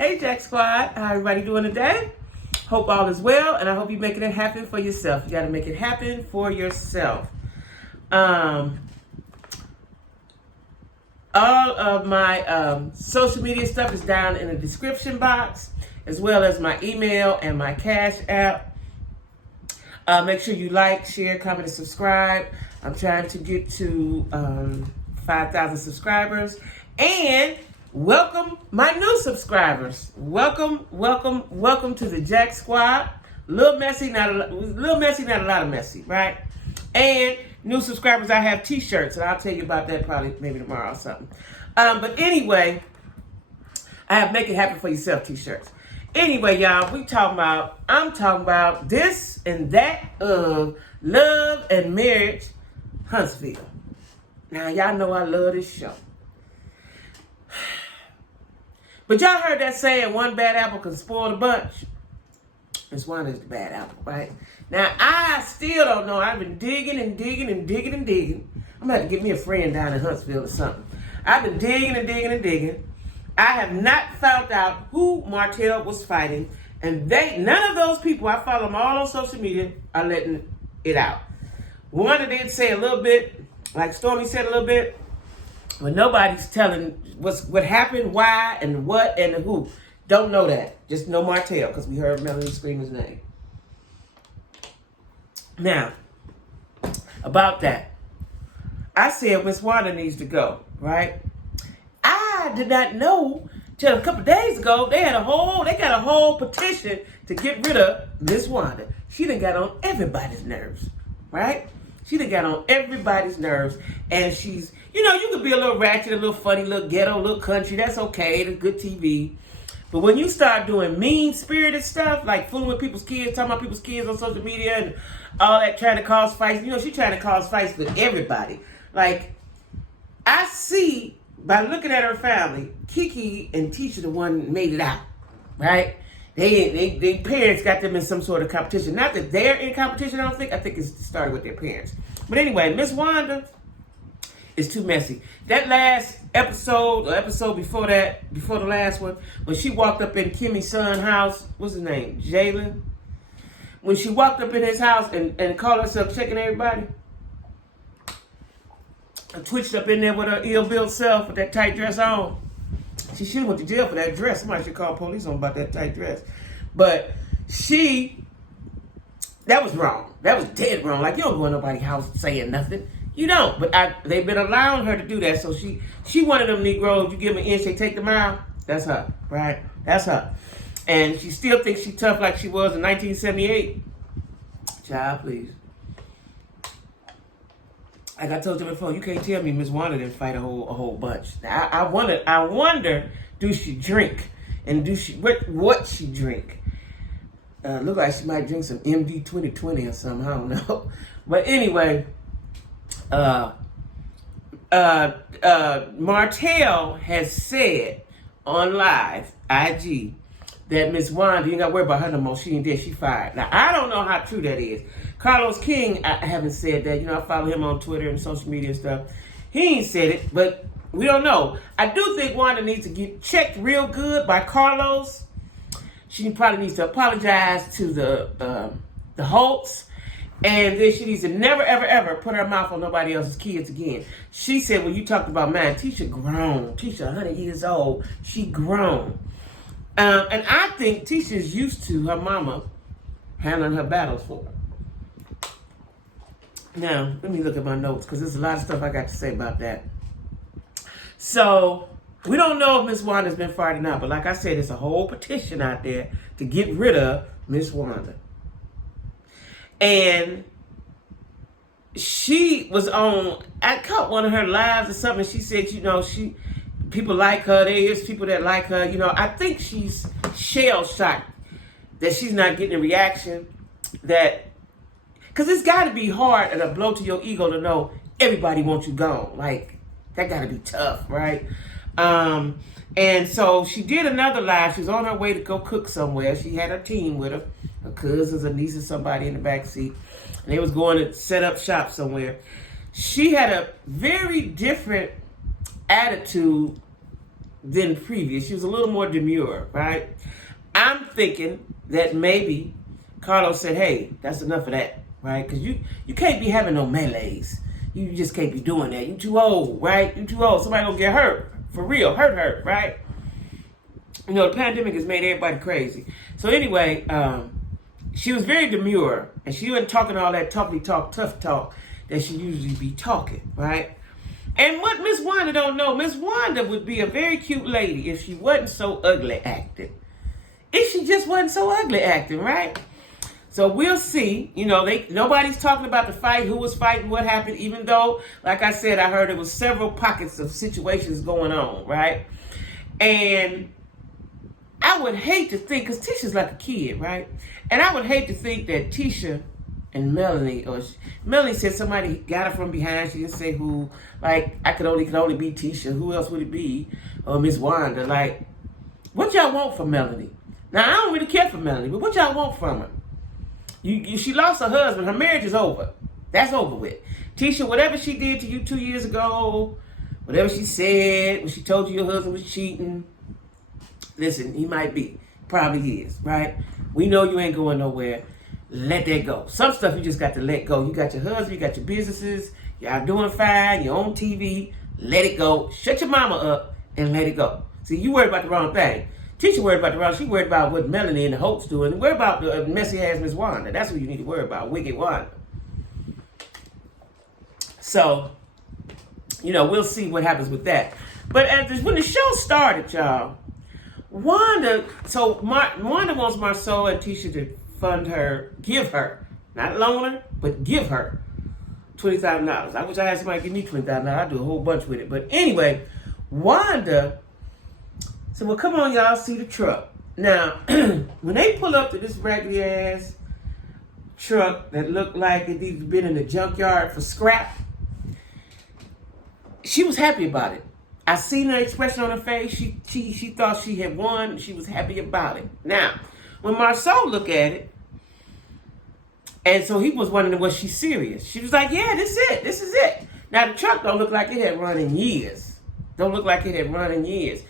Hey Jack Squad, how everybody doing today? Hope all is well, and I hope you're making it happen for yourself. You got to make it happen for yourself. All of my social media stuff is down in the description box, as well as my email and my Cash App. Make sure you like, share, comment, and subscribe. I'm trying to get to 5,000 subscribers. And welcome my new subscribers. Welcome to the Jack Squad. A little messy, not a lot of messy, right? And new subscribers, I have t-shirts, and I'll tell you about that probably maybe tomorrow or something. But anyway, I have Make It Happen For Yourself t-shirts. Anyway, y'all, I'm talking about this and that of love and marriage, Huntsville. Now, y'all know I love this show. But y'all heard that saying, one bad apple can spoil the bunch. Miss Wanda is the bad apple, right? Now, I still don't know. I've been digging. I'm going to have to get me a friend down in Huntsville or something. I've been digging. I have not found out who Martell was fighting. And none of those people, I follow them all on social media, are letting it out. Wanda did say a little bit, like Stormy said a little bit, but nobody's telling what happened, why, and what, and the who. Don't know that. Just know Martell, because we heard Melanie scream his name. Now, about that, I said Miss Wanda needs to go, right? I did not know till a couple days ago they got a whole petition to get rid of Miss Wanda. She done got on everybody's nerves, right? She done got on everybody's nerves, and she's, you could be a little ratchet, a little funny, a little ghetto, a little country. That's okay. It's good TV. But when you start doing mean-spirited stuff, like fooling with people's kids, talking about people's kids on social media and all that, trying to cause fights, she's trying to cause fights with everybody. Like, I see, by looking at her family, Kiki and Tisha the one made it out, right? They parents got them in some sort of competition. Not that they're in competition, I don't think. I think it started with their parents. But anyway, Miss Wanda is too messy. That last episode, or episode before the last one, when she walked up in Kimmy's son's house, what's his name? Jalen? When she walked up in his house and called herself checking everybody, and twitched up in there with her ill-built self with that tight dress on. She should have went to jail for that dress. Somebody should call police on about that tight dress. But that was wrong. That was dead wrong. Like, you don't go in nobody's house saying nothing. You don't. But they've been allowing her to do that. So she one of them Negroes, you give them an inch, they take the mile. That's her, right? That's her. And she still thinks she's tough like she was in 1978. Child, please. Like I told you before, you can't tell me Miss Wanda didn't fight a whole bunch. Now, I wonder, do she drink? And what she drink? Look like she might drink some MD 2020 or something. I don't know. But anyway, Martell has said on live IG that Miss Wanda, you ain't got to worry about her no more. She ain't dead. She fired. Now, I don't know how true that is. Carlos King, I haven't said that. I follow him on Twitter and social media and stuff. He ain't said it, but we don't know. I do think Wanda needs to get checked real good by Carlos. She probably needs to apologize to the Holtz. And then she needs to never, ever, ever put her mouth on nobody else's kids again. She said, when you talked about mine, Tisha grown. Tisha 100 years old. She grown. And I think Tisha's used to her mama handling her battles for her. Now, let me look at my notes, because there's a lot of stuff I got to say about that. So, we don't know if Miss Wanda's been fired or not, but like I said, there's a whole petition out there to get rid of Miss Wanda. And she was I caught one of her lives or something, she said, people like her, there is people that like her, I think she's shell-shocked that she's not getting a reaction because it's got to be hard and a blow to your ego to know everybody wants you gone. Like, that got to be tough, right? And so she did another live. She was on her way to go cook somewhere. She had her team with her cousins, her nieces, somebody in the back seat. And they was going to set up shop somewhere. She had a very different attitude than previous. She was a little more demure, right? I'm thinking that maybe Carlos said, hey, that's enough of that, right? Because you can't be having no melees. You just can't be doing that. You too old, right? You too old. Somebody gonna get hurt. For real. Hurt, right? You know, the pandemic has made everybody crazy. So anyway, she was very demure. And she wasn't talking all that tough talk that she usually be talking, right? And what Miss Wanda don't know, Miss Wanda would be a very cute lady if she wasn't so ugly acting. If she just wasn't so ugly acting, right? So we'll see. You know, nobody's talking about the fight, who was fighting, what happened, even though, like I said, I heard there was several pockets of situations going on, right? And I would hate to think, because Tisha's like a kid, right? And I would hate to think that Tisha and Melanie, Melanie said somebody got her from behind. She didn't say who. Like, I could only be Tisha. Who else would it be? Or Miss Wanda. Like, what y'all want from Melanie? Now, I don't really care for Melanie, but what y'all want from her? She lost her husband. Her marriage is over. That's over with. Tisha, whatever she did to you 2 years ago, whatever she said, when she told you your husband was cheating, listen, he might be. Probably is, right? We know you ain't going nowhere. Let that go. Some stuff you just got to let go. You got your husband, you got your businesses, y'all doing fine, you're on TV, let it go. Shut your mama up and let it go. See, you worried about the wrong thing. Tisha worried about the wrong. She worried about what Melanie and the Holt's doing. Worry about the messy ass Miss Wanda. That's what you need to worry about. Wicked Wanda. So, you know, we'll see what happens with that. But when the show started, y'all, Wanda wants Marceau and Tisha to fund her, give her, not loan her, but give her $20,000. I wish I had somebody give me $20,000. I'd do a whole bunch with it. But anyway, Wanda said, well, come on, y'all, see the truck. Now, when they pull up to this raggedy ass truck that looked like it had been in the junkyard for scrap, she was happy about it. I seen her expression on her face. She thought she had won. She was happy about it. Now, when Marceau looked at it, and so he was wondering, was she serious? She was like, yeah, this is it. This is it. Now, the truck don't look like it had run in years. Don't look like it had run in years.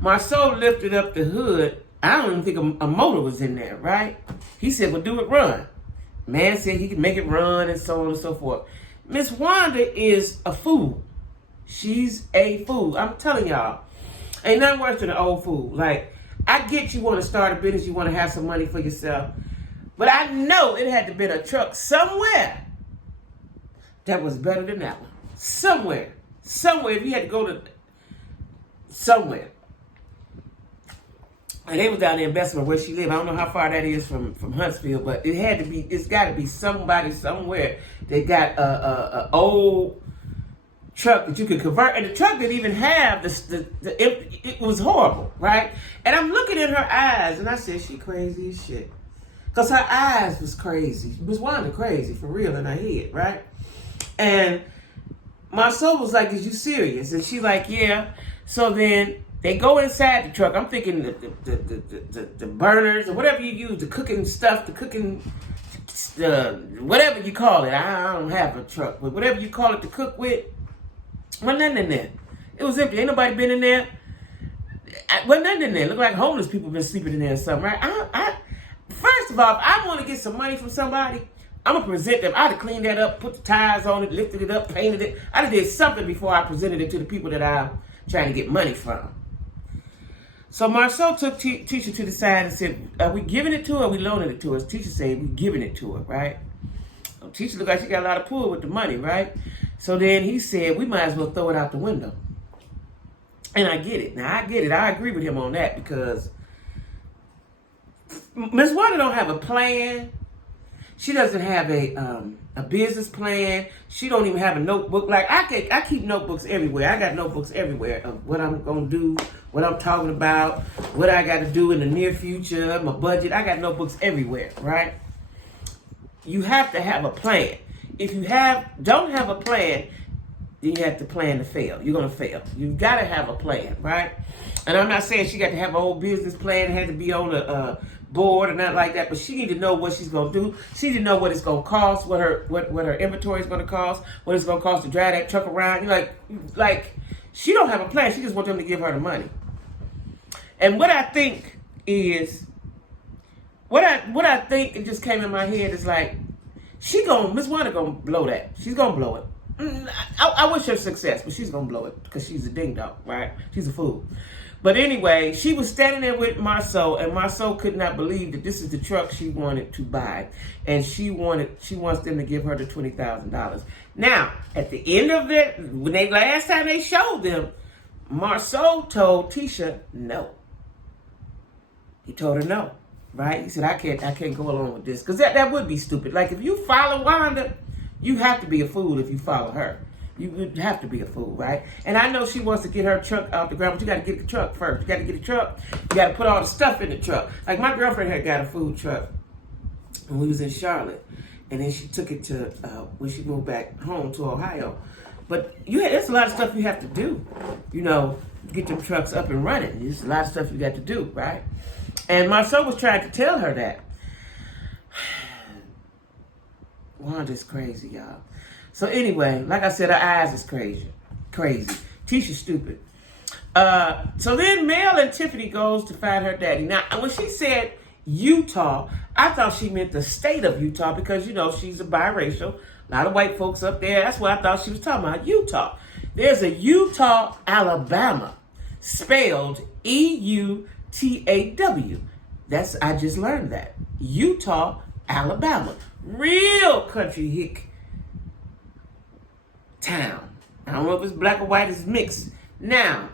Marceau lifted up the hood. I don't even think a motor was in there, right? He said, well, do it run. Man said he could make it run and so on and so forth. Miss Wanda is a fool. She's a fool. I'm telling y'all. Ain't nothing worse than an old fool. Like, I get you want to start a business, you want to have some money for yourself. But I know it had to be a truck somewhere that was better than that one. Somewhere. If you had to go to somewhere. And they was down there in Bessemer where she lived. I don't know how far that is from Huntsville, but it's got to be somebody somewhere that got a old truck that you could convert. And the truck didn't even have it was horrible, right? And I'm looking in her eyes and I said, she crazy as shit. Because her eyes was crazy. She was Wanda crazy, for real, in her head, right? And Marceau was like, is you serious? And she's like, yeah. So then they go inside the truck. I'm thinking the burners or whatever you use, the cooking stuff, whatever you call it. I don't have a truck, but whatever you call it to cook with, wasn't nothing in there. It was empty. Ain't nobody been in there. Wasn't nothing in there. Looked like homeless people been sleeping in there or something, right? First of all, if I want to get some money from somebody, I'm going to present them. I'd have cleaned that up, put the tires on it, lifted it up, painted it. I'd have did something before I presented it to the people that I'm trying to get money from. So Marceau took Tisha to the side and said, are we giving it to her or are we loaning it to her? Tisha said, we're giving it to her, right? So Tisha looked like she got a lot of pull with the money, right? So then he said, we might as well throw it out the window. And I get it. Now, I get it. I agree with him on that because Miss Wanda don't have a plan. She doesn't have a business plan. She don't even have a notebook. Like, I keep notebooks everywhere. I got notebooks everywhere of what I'm going to do, what I'm talking about, what I got to do in the near future, my budget. I got notebooks everywhere, right? You have to have a plan. If you don't have a plan, then you have to plan to fail. You're going to fail. You've got to have a plan, right? And I'm not saying she got to have a whole business plan, had to be on a board or not like that, but she need to know what she's going to do. She need to know what it's going to cost, what her inventory is going to cost, what it's going to cost to drive that truck around. Like she don't have a plan. She just wants them to give her the money. And what I think is, what I think, it just came in my head is like, Miss Wanda gonna blow that. She's gonna blow it. I wish her success, but she's gonna blow it because she's a ding dong, right? She's a fool. But anyway, she was standing there with Marceau, and Marceau could not believe that this is the truck she wanted to buy, and she wants them to give her the $20,000. Now, at the end of it, last time they showed them, Marceau told Tisha no. He told her no, right? He said, I can't go along with this, because that would be stupid. Like, if you follow Wanda, you have to be a fool if you follow her. You would have to be a fool, right? And I know she wants to get her truck out the ground, but you got to get the truck first. You got to get the truck. You got to put all the stuff in the truck. Like, my girlfriend had got a food truck when we was in Charlotte, and then she took it to when she moved back home to Ohio. But there's a lot of stuff you have to do, get them trucks up and running. There's a lot of stuff you got to do, right? And Marceau was trying to tell her that. Wanda's crazy, y'all. So anyway, like I said, her eyes is crazy. Tisha's stupid. So then Mel and Tiffany goes to find her daddy. Now, when she said Utah, I thought she meant the state of Utah because, she's a biracial. A lot of white folks up there. That's what I thought she was talking about, Utah. There's a Utah, Alabama, spelled Eutaw. I just learned that. Utah, Alabama. Real country hick town. I don't know if it's black or white, it's mixed. Now,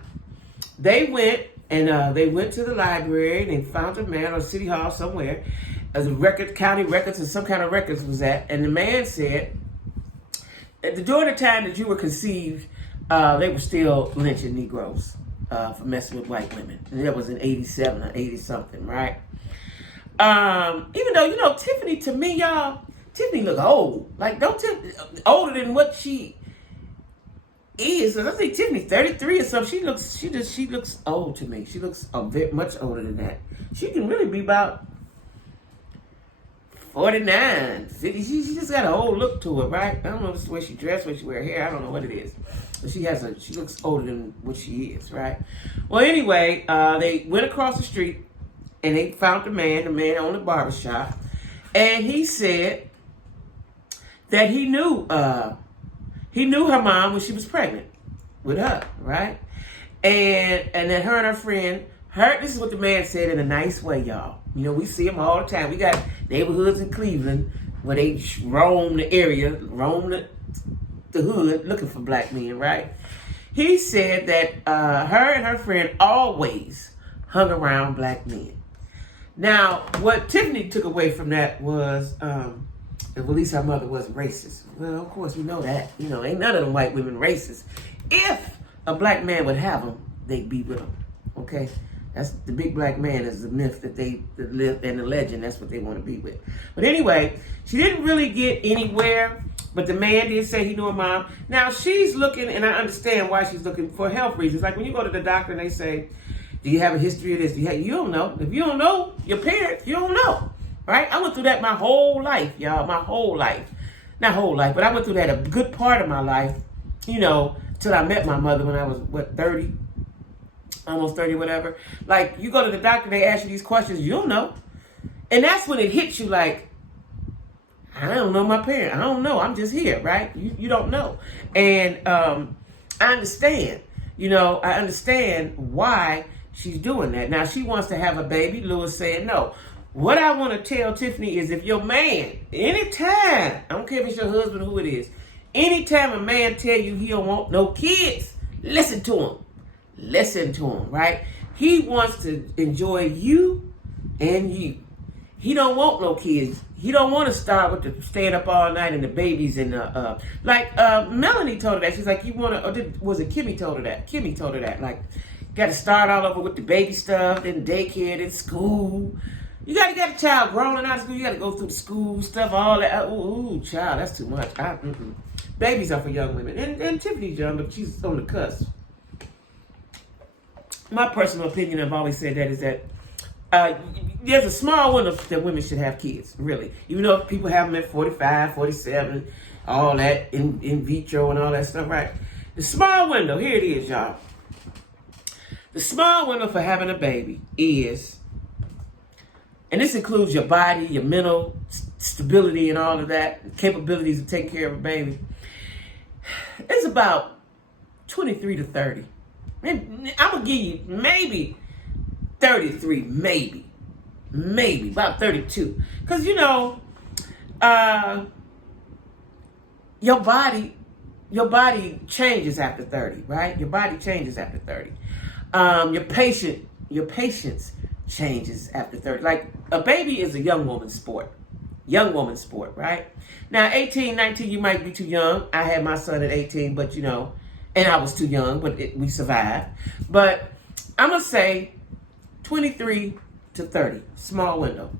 they went to the library and they found a man or City Hall somewhere, as a county records and some kind of records was at, and the man said that during the time that you were conceived, they were still lynching Negroes for messing with white women. And that was in 87 or 80 something, right? Even though, Tiffany, to me, y'all, Tiffany look old. Like, older than what she is. I think Tiffany's 33 or something. She looks old to me. She looks much older than that. She can really be about 49, 50. She just got an old look to her, right? I don't know if it's the way she dressed, the way she wear hair. I don't know what it is. But she looks older than what she is, right? Well, anyway, they went across the street and they found the man owned the barbershop. And he said that he knew her mom when she was pregnant with her, right? And that her and her friend, this is what the man said in a nice way, y'all. We see them all the time. We got neighborhoods in Cleveland where they roam the area, roam the hood looking for black men, right? He said that her and her friend always hung around black men. Now, what Tiffany took away from that was, at least her mother wasn't racist. Well, of course, we know that. Ain't none of them white women racist. If a black man would have them, they'd be with them. Okay? That's the big black man is the myth that they live, and the legend, that's what they want to be with. But anyway, she didn't really get anywhere, but the man did say he knew her mom. Now, she's looking, and I understand why she's looking for health reasons. Like when you go to the doctor and they say, do you have a history of this? You don't know. If you don't know your parents, you don't know. Right? I went through that my whole life, y'all. My whole life. Not whole life, but I went through that a good part of my life, till I met my mother when I was, 30? Almost 30, whatever. Like, you go to the doctor, they ask you these questions, you don't know. And that's when it hits you like, I don't know my parents. I don't know. I'm just here, right? You don't know. And I understand. I understand why she's doing that. Now, she wants to have a baby. Louis said no. What I want to tell Tiffany is if your man, anytime, I don't care if it's your husband or who it is, anytime a man tell you he don't want no kids, listen to him. Listen to him, right? He wants to enjoy you and you. He don't want no kids. He don't want to start with the staying up all night and the babies and Melanie told her that. She's like, was it Kimmy told her that? Kimmy told her that. Like, got to start all over with the baby stuff, then daycare, then school. You got to get a child grown and out of school. You got to go through the school stuff, all that. Ooh, child, that's too much. Babies are for young women. And Tiffany's young, but she's on the cusp. My personal opinion, I've always said that, is that there's a small window that women should have kids, really. Even though people have them at 45, 47, all that, in vitro and all that stuff, right? The small window, here it is, y'all. The small window for having a baby is, and this includes your body, your mental stability and all of that, capabilities of taking care of a baby, it's about 23 to 30. I'm going to give you maybe 33, maybe about 32. Because, you know, your body changes after 30, right? Your body changes after 30. Your patience changes after 30. Like, a baby is a young woman's sport. Right? Now, 18, 19, you might be too young. I had my son at 18, but, you know, and I was too young, but we survived. But I'm going to say 23 to 30. Small window.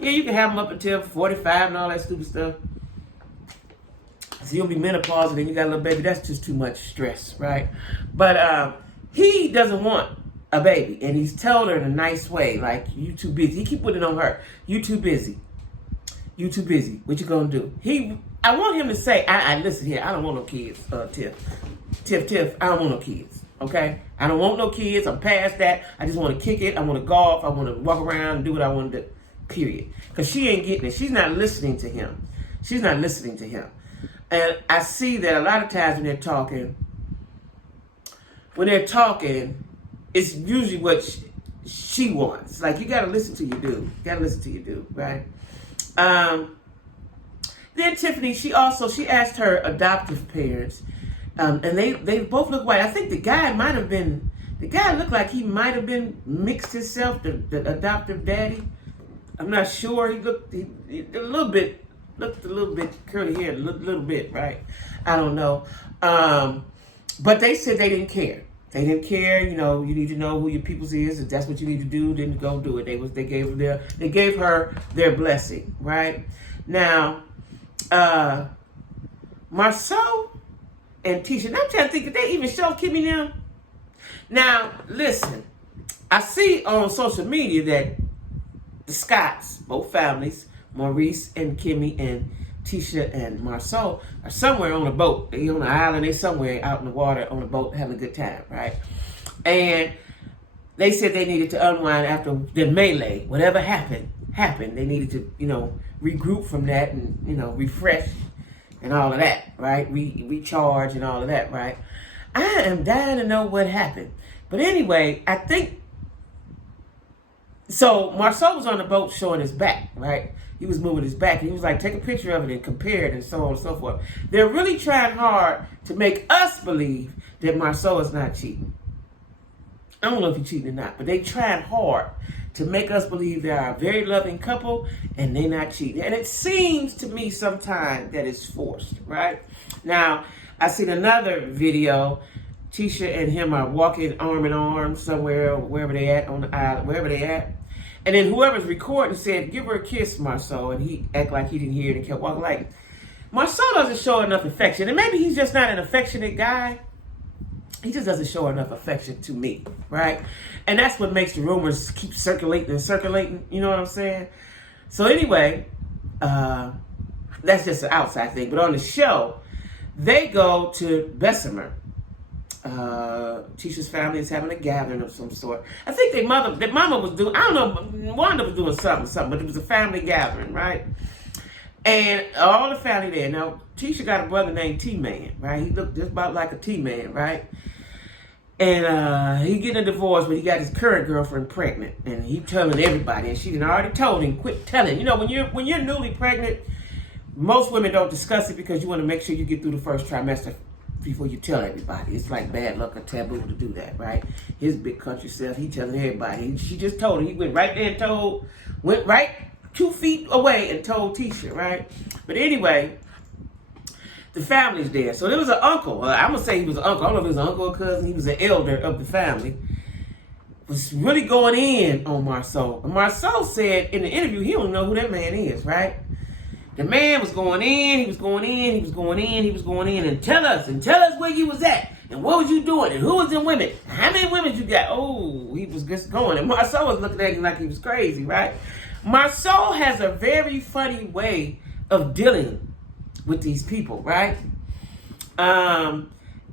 Yeah, you can have them up until 45 and all that stupid stuff. So you'll be menopausal and you got a little baby. That's just too much stress, right? But he doesn't want a baby. And he's told her in a nice way, like, you too busy. He keep putting it on her. You too busy. What you gonna do? I want him to say, I listen here, I don't want no kids, Tiff, I don't want no kids, okay? I don't want no kids, I'm past that. I just want to kick it, I want to golf, I want to walk around and do what I want to do, period. Because she ain't getting it. She's not listening to him. And I see that a lot of times when they're talking, it's usually what she wants. Like, you got to listen to your dude. Right? Then Tiffany, she asked her adoptive parents, and they both look white. I think the guy looked like he might have been mixed himself, the adoptive daddy. I'm not sure. He looked a little bit curly haired, a little bit, right? I don't know. But they said they didn't care. You know, you need to know who your people's is. If that's what you need to do, then go do it. They gave her their blessing, right? Now, Marceau and Tisha. Now I'm trying to think, did they even show Kimmy now? Now, listen, I see on social media that the Scotts, both families, Maurice and Kimmy and Tisha and Marceau, are somewhere on a boat. They on an island. They somewhere out in the water on a boat having a good time, right? And they said they needed to unwind after the melee. Whatever happened. They needed to, you know, regroup from that and, you know, refresh and all of that, right? Recharge and all of that, right? I am dying to know what happened. But anyway, I think, so Marceau was on the boat showing his back, right? He was moving his back. And he was like, take a picture of it and compare it and so on and so forth. They're really trying hard to make us believe that Marceau is not cheating. I don't know if he's cheating or not, but they tried hard to make us believe they are a very loving couple and they're not cheating. And it seems to me sometimes that it's forced, right? Now, I seen another video. Tisha and him are walking arm in arm somewhere, wherever they at, on the island, wherever they at. And then whoever's recording said, give her a kiss, Marceau. And he acted like he didn't hear it and kept walking. Like, Marceau doesn't show enough affection. And maybe he's just not an affectionate guy. He just doesn't show enough affection to me, right? And that's what makes the rumors keep circulating. You know what I'm saying? So anyway, that's just an outside thing. But on the show, they go to Bessemer. Tisha's family is having a gathering of some sort. I think their mama was doing, I don't know, Wanda was doing something, but it was a family gathering, right? And all the family there. Now, Tisha got a brother named T-Man, right? He looked just about like a T-Man, right? And he getting a divorce, but he got his current girlfriend pregnant. And he telling everybody, and she had already told him, quit telling. You know, when you're newly pregnant, most women don't discuss it because you want to make sure you get through the first trimester before you tell everybody. It's like bad luck or taboo to do that, right? His big country self, he telling everybody. She just told him. He went right there and went right 2 feet away and told Tisha, right? But anyway, the family's there. So there was an uncle. I'm going to say he was an uncle. I don't know if he was an uncle or cousin. He was an elder of the family. Was really going in on Marceau. And Marceau said in the interview, he don't know who that man is, right? The man was going in, he was going in, and tell us where you was at, and what was you doing, and who was in women, and how many women you got. Oh, he was just going, and Marceau was looking at him like he was crazy, right? Marceau has a very funny way of dealing with these people, right?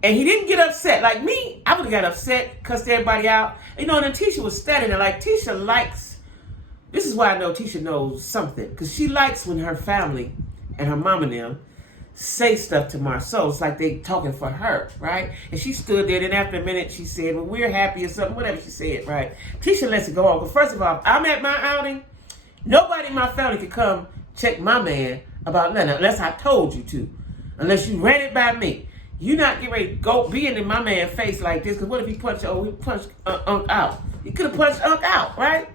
And he didn't get upset. Like me, I would have got upset, cussed everybody out. You know, and then Tisha was standing there like, Tisha likes, this is why I know Tisha knows something. Because she likes when her family and her mom and them say stuff to Marceau. It's like they talking for her, right? And she stood there, then after a minute, she said, well, we're happy or something, whatever she said, right? Tisha lets it go on. But first of all, I'm at my outing. Nobody in my family could come check my man about nothing unless I told you to. Unless you ran it by me. You not getting ready to go being in my man's face like this, because what if he punched Unc out? He could have punched Unc out, right?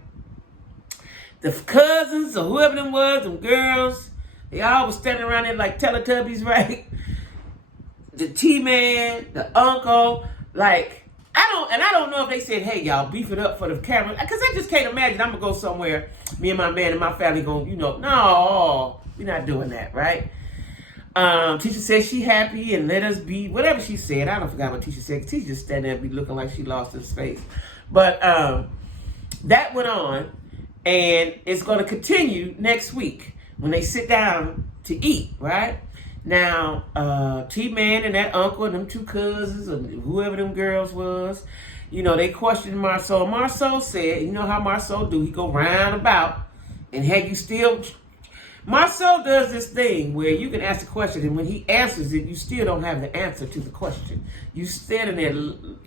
The cousins or whoever them was, them girls, they all was standing around there like Teletubbies, right? The T-Man, the uncle, like, I don't know if they said, hey, y'all, beef it up for the camera. Because I just can't imagine I'm going to go somewhere, me and my man and my family going, you know, no, we're not doing that, right? Tisha said she happy and let us be, whatever she said. I don't forgot what Tisha said. Tisha just standing there and be looking like she lost her space. But that went on, and it's going to continue next week when they sit down to eat, right? Now, T-Man and that uncle and them two cousins or whoever them girls was, you know, they questioned Marceau. Marceau said, you know how Marceau do, he go round about and had you still... Marceau does this thing where you can ask a question, and when he answers it, you still don't have the answer to the question. You standing there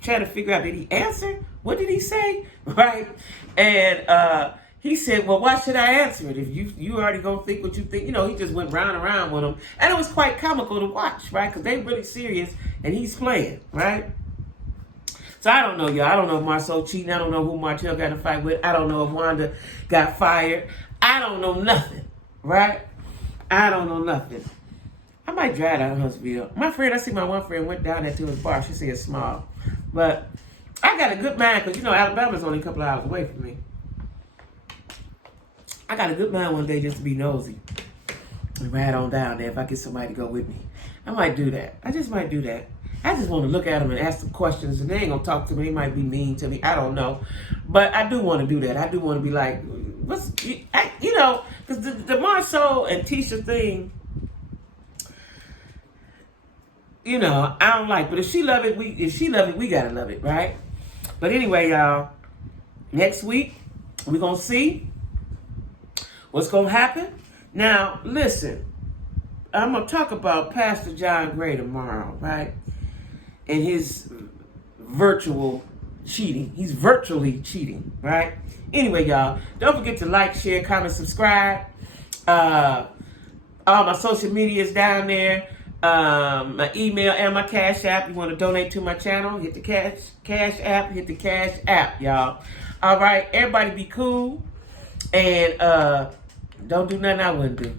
trying to figure out, did he answer? What did he say? Right? And he said, well, why should I answer it? If you already gonna think what you think. You know, he just went round and round with them. And it was quite comical to watch, right? Because they really serious, and he's playing, right? So I don't know, y'all. I don't know if Marceau cheating. I don't know who Martell got in a fight with. I don't know if Wanda got fired. I don't know nothing. Right? I don't know nothing. I might drive down to Huntsville. My friend, I see my one friend went down there to his bar. She said it's small. But I got a good mind because, you know, Alabama's only a couple of hours away from me. I got a good mind one day just to be nosy and ride on down there if I get somebody to go with me. I might do that. I just might do that. I just want to look at them and ask them questions, and they ain't going to talk to me. They might be mean to me. I don't know. But I do want to do that. I do want to be like, you know, because the Marceau and Tisha thing, you know, I don't like. But if she love it, we got to love it, right? But anyway, y'all, next week, we're going to see what's going to happen. Now, listen, I'm going to talk about Pastor John Gray tomorrow, right? And his virtual cheating. He's virtually cheating, right? Anyway, y'all, don't forget to like, share, comment, subscribe. All my social media is down there. My email and my Cash App. You want to donate to my channel, hit the Cash App, hit the Cash App, y'all. All right, everybody be cool. And don't do nothing I wouldn't do.